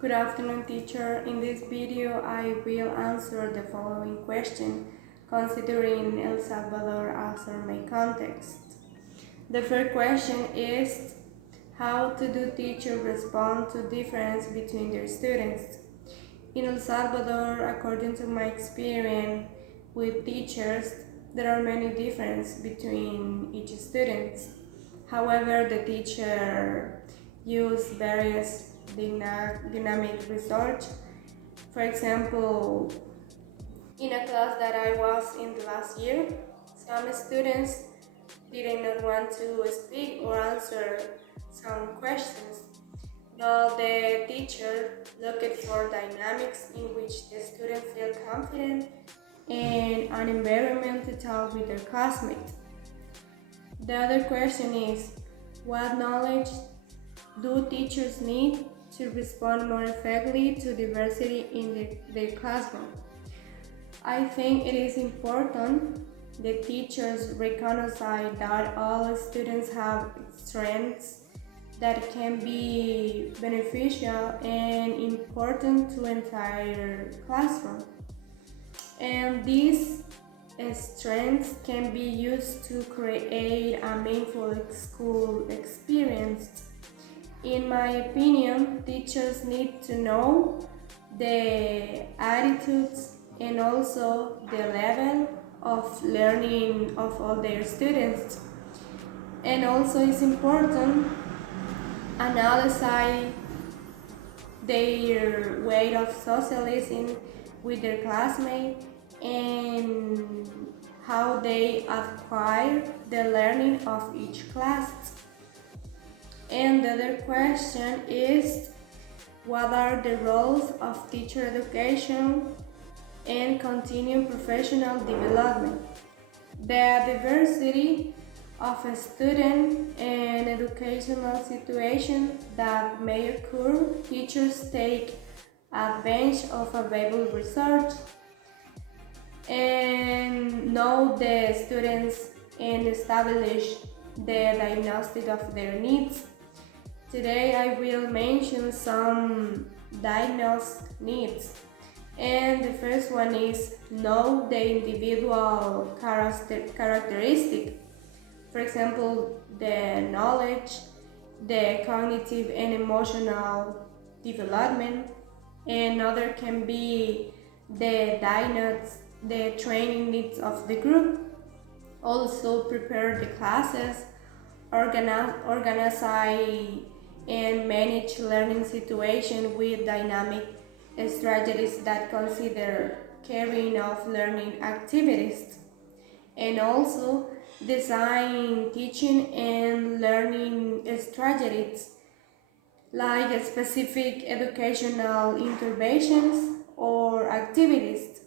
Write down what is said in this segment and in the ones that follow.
Good afternoon, teacher. In this video, I will answer the following question, considering El Salvador as our main context. The first question is, how do teachers respond to difference between their students? In El Salvador, according to my experience with teachers, there are many differences between each student. However, the teacher use various dynamic research. For example, in a class that I was in the last year, some students did not want to speak or answer some questions. But the teacher looked for dynamics in which the students feel confident and an environment to talk with their classmates. The other question is, what knowledge do teachers need to respond more effectively to diversity in their classroom? I think it is important that teachers recognize that all students have strengths that can be beneficial and important to entire classroom. And these strengths can be used to create a meaningful school experience. In my opinion, teachers need to know the attitudes and also the level of learning of all their students. And also it's important analyze their way of socializing with their classmates and how they acquire the learning of each class. And the other question is, what are the roles of teacher education and continuing professional development? The diversity of a student and educational situation that may occur, teachers take advantage of available research and know the students and establish the diagnostic of their needs. Today I will mention some diagnosed needs. And the first one is know the individual characteristic. For example, the knowledge, the cognitive and emotional development. Another can be the diagnosis, the training needs of the group. Also prepare the classes, organize and manage learning situations with dynamic strategies that consider carrying out learning activities, and also design teaching and learning strategies like specific educational interventions or activities.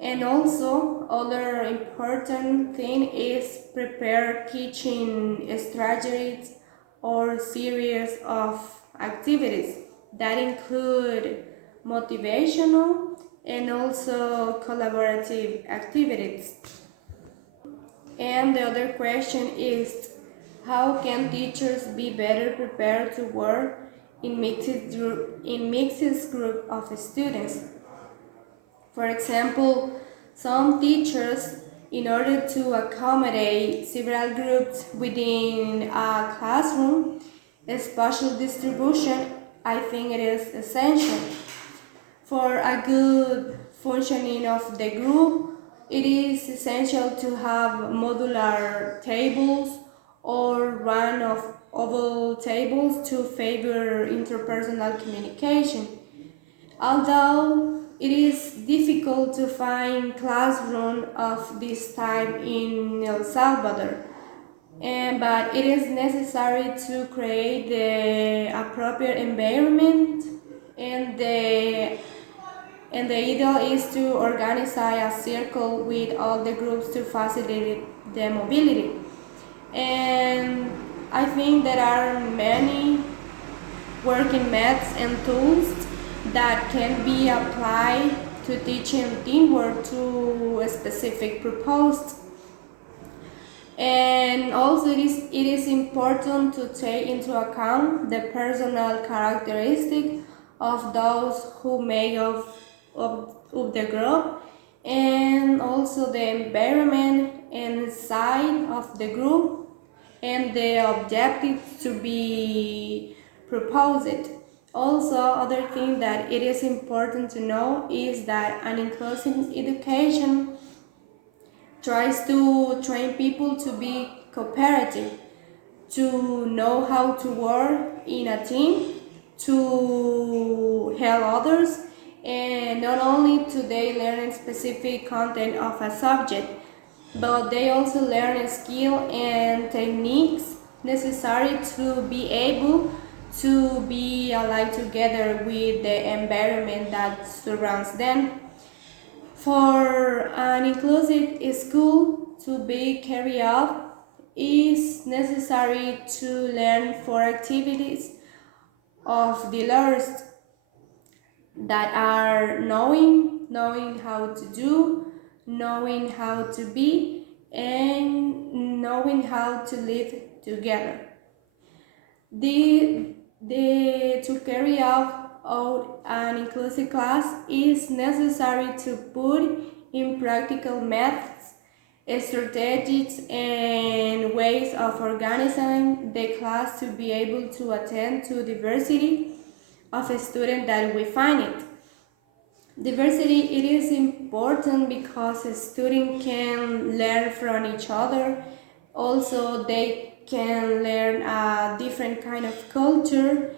And also other important thing is prepare teaching strategies or series of activities that include motivational and also collaborative activities. And the other question is, how can teachers be better prepared to work in mixed group of students? For example, some teachers, in order to accommodate several groups within a classroom, a spatial distribution, I think it is essential. For a good functioning of the group, it is essential to have modular tables or run of oval tables to favor interpersonal communication. Although it is difficult to find classrooms of this type in El Salvador, but it is necessary to create the appropriate environment, and the ideal is to organize a circle with all the groups to facilitate the mobility. And I think there are many working methods and tools that can be applied to teaching teamwork to a specific purpose. And also it is important to take into account the personal characteristic of those who make of the group, and also the environment inside of the group and the objective to be proposed. Also, other thing that it is important to know is that an inclusive education tries to train people to be cooperative, to know how to work in a team, to help others, and not only do they learn specific content of a subject, but they also learn skill and techniques necessary to be able to be alive together with the environment that surrounds them. For an inclusive school to be carried out, is necessary to learn for activities of the learners that are knowing how to do, knowing how to be, and knowing how to live together. To carry out an inclusive class is necessary to put in practical methods, strategies, and ways of organizing the class to be able to attend to diversity of a student that we find it. Diversity, it is important because a student can learn from each other. Also, they can learn a different kind of culture,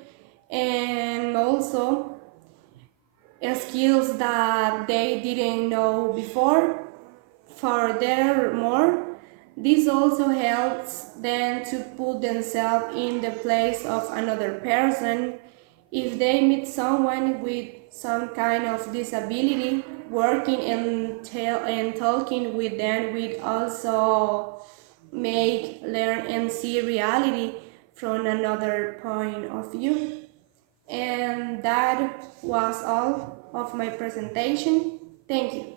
and also skills that they didn't know before. Furthermore, this also helps them to put themselves in the place of another person. If they meet someone with some kind of disability, working and talking with them will also make learn and see reality from another point of view. And that was all of my presentation. Thank you.